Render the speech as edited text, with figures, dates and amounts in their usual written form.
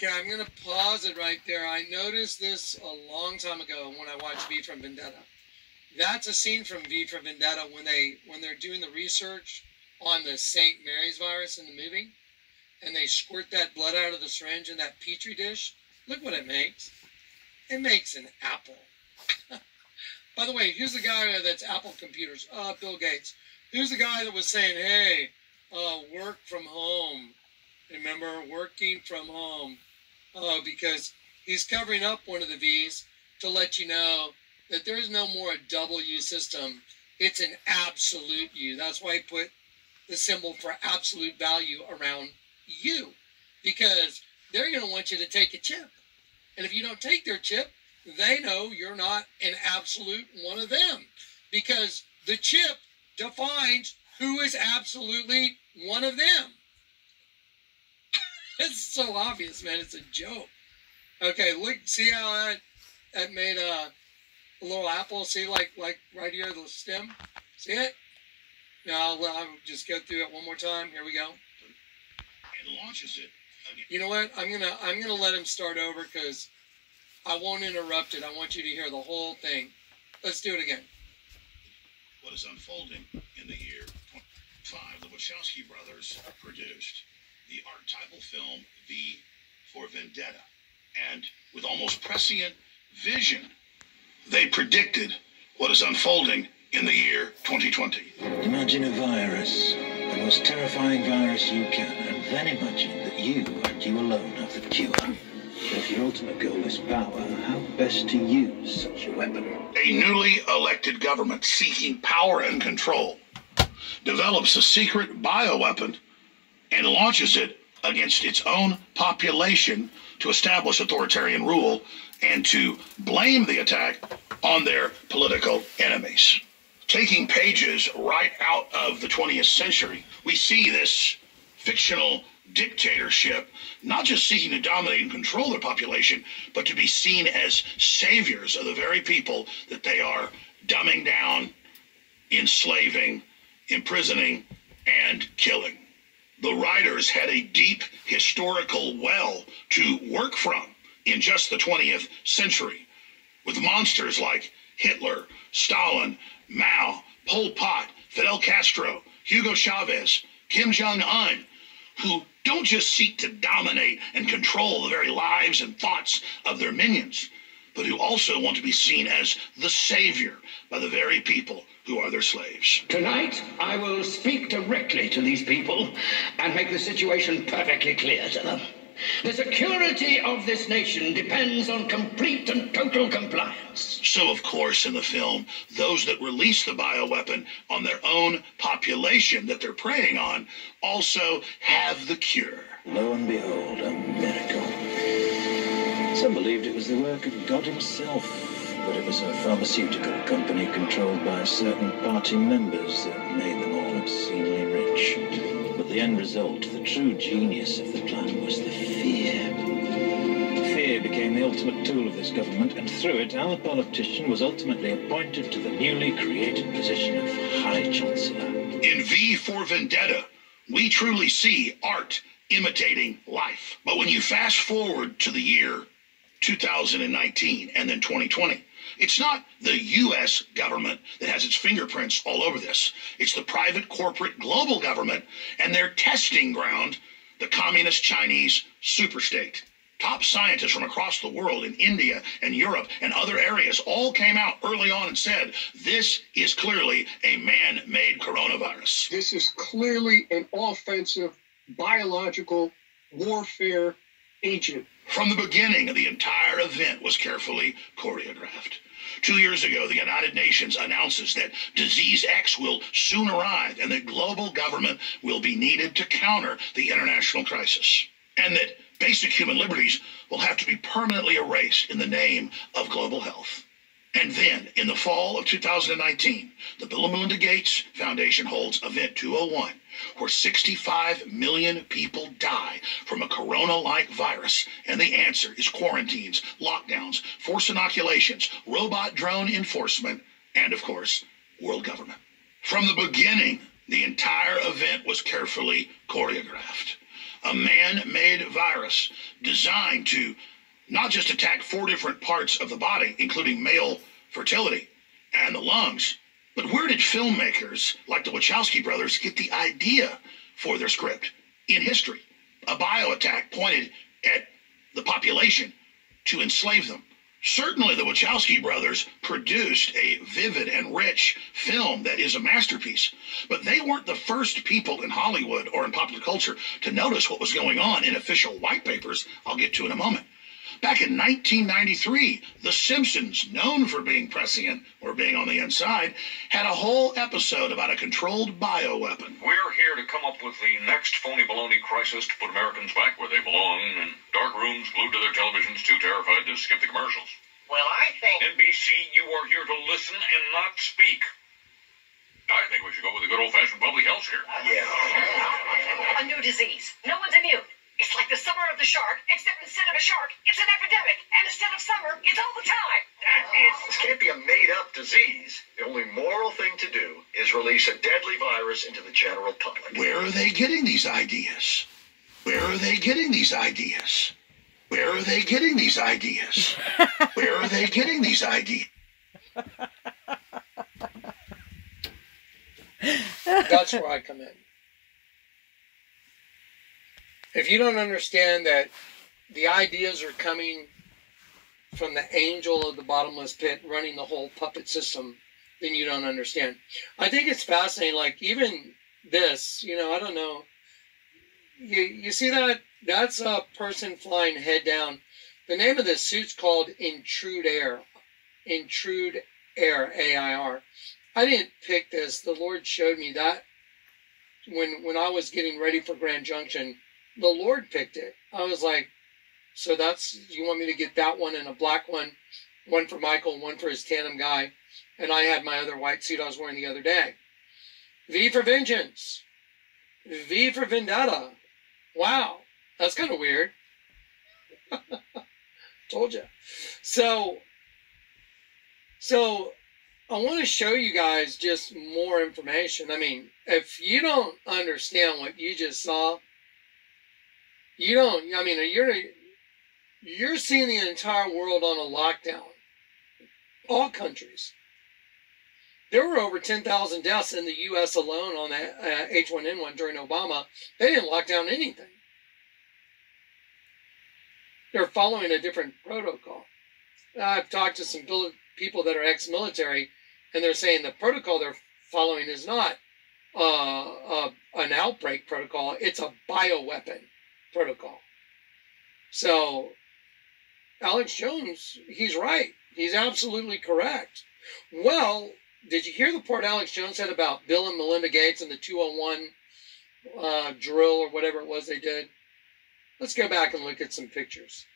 Okay, I'm going to pause it right there. I noticed this a long time ago when I watched V for Vendetta. That's a scene from V for Vendetta when they're doing the research on the St. Mary's virus in the movie, and they squirt that blood out of the syringe in that petri dish. Look what it makes. It makes an apple. By the way, who's the guy that's Apple Computers? Bill Gates. Who's the guy that was saying, hey, work from home? Remember, working from home. Because he's covering up one of the V's to let you know that there's no more a W system. It's an absolute U. That's why he put the symbol for absolute value around U. Because they're going to want you to take a chip. And if you don't take their chip, they know you're not an absolute one of them. Because the chip defines who is absolutely one of them. It's so obvious, man. It's a joke. Okay, look, see how that made a little apple? See, like right here, the stem? See it? Now, I'll just go through it one more time. Here we go. And launches it. You know what? I'm gonna let him start over because I won't interrupt it. I want you to hear the whole thing. Let's do it again. What is unfolding in the year 2025, the Wachowski brothers produced the archetypal film V for Vendetta. And with almost prescient vision, they predicted what is unfolding in the year 2020. Imagine a virus, the most terrifying virus you can, and then imagine that you and you alone have the cure. If your ultimate goal is power, how best to use such a weapon? A newly elected government seeking power and control develops a secret bioweapon and launches it against its own population to establish authoritarian rule and to blame the attack on their political enemies. Taking pages right out of the 20th century, we see this fictional dictatorship not just seeking to dominate and control their population, but to be seen as saviors of the very people that they are dumbing down, enslaving, imprisoning, and killing. The writers had a deep historical well to work from in just the 20th century, with monsters like Hitler, Stalin, Mao, Pol Pot, Fidel Castro, Hugo Chavez, Kim Jong-un, who don't just seek to dominate and control the very lives and thoughts of their minions, but who also want to be seen as the savior by the very people who are their slaves. Tonight, I will speak directly to these people and make the situation perfectly clear to them. The security of this nation depends on complete and total compliance. So, of course, in the film, those that release the bioweapon on their own population that they're preying on also have the cure. Lo and behold, a miracle. Some believed it was the work of God himself, but it was a pharmaceutical company controlled by certain party members that made them all obscenely rich. But the end result, the true genius of the plan, was the fear. Fear became the ultimate tool of this government, and through it, our politician was ultimately appointed to the newly created position of High Chancellor. In V for Vendetta, we truly see art imitating life. But when you fast forward to the year 2019 and then 2020, it's not the U.S. government that has its fingerprints all over this. It's the private, corporate, global government and their testing ground, the communist Chinese superstate. Top scientists from across the world in India and Europe and other areas all came out early on and said, this is clearly a man-made coronavirus. This is clearly an offensive biological warfare agent. From the beginning, the entire event was carefully choreographed. 2 years ago, the United Nations announces that Disease X will soon arrive and that global government will be needed to counter the international crisis, and that basic human liberties will have to be permanently erased in the name of global health. And then, in the fall of 2019, the Bill and Melinda Gates Foundation holds Event 201, where 65 million people die from a corona-like virus, and the answer is quarantines, lockdowns, forced inoculations, robot drone enforcement, and, of course, world government. From the beginning, the entire event was carefully choreographed. a man-made virus designed to not just attack 4 different parts of the body, including male fertility and the lungs, but where did filmmakers like the Wachowski brothers get the idea for their script? In history, a bio-attack pointed at the population to enslave them. Certainly the Wachowski brothers produced a vivid and rich film that is a masterpiece, but they weren't the first people in Hollywood or in popular culture to notice what was going on in official white papers I'll get to in a moment. Back in 1993, The Simpsons, known for being prescient or being on the inside, had a whole episode about a controlled bioweapon. We're here to come up with the next phony baloney crisis to put Americans back where they belong, in dark rooms glued to their televisions, too terrified to skip the commercials. Well, I think... NBC, you are here to listen and not speak. I think we should go with a good old-fashioned public health scare. A new disease. No one's immune. It's like the summer of the shark, except instead of a shark, it's an epidemic. And instead of summer, it's all the time. This can't be a made-up disease. The only moral thing to do is release a deadly virus into the general public. Where are they getting these ideas? Where are they getting these ideas? Where are they getting these ideas? Where are they getting these ideas? That's where I come in. If you don't understand that the ideas are coming from the angel of the bottomless pit running the whole puppet system, then you don't understand. I think it's fascinating, like even this, I don't know. You see that? That's a person flying head down. The name of this suit's called Intrude Air. Intrude Air, AIR. I didn't pick this. The Lord showed me that when I was getting ready for Grand Junction. The Lord picked it. I was like, so you want me to get that one and a black one for Michael, one for his tandem guy, and I had my other white suit I was wearing the other day. V for Vengeance. V for Vendetta. Wow, that's kind of weird. Told you. So I want to show you guys just more information. I mean, if you don't understand what you just saw, you're seeing the entire world on a lockdown. All countries. There were over 10,000 deaths in the U.S. alone on the H1N1 during Obama. They didn't lock down anything. They're following a different protocol. I've talked to some people that are ex-military, and they're saying the protocol they're following is not an outbreak protocol. It's a bioweapon protocol. So Alex Jones, he's right. He's absolutely correct. Well, did you hear the part Alex Jones said about Bill and Melinda Gates and the 201 drill or whatever it was they did? Let's go back and look at some pictures.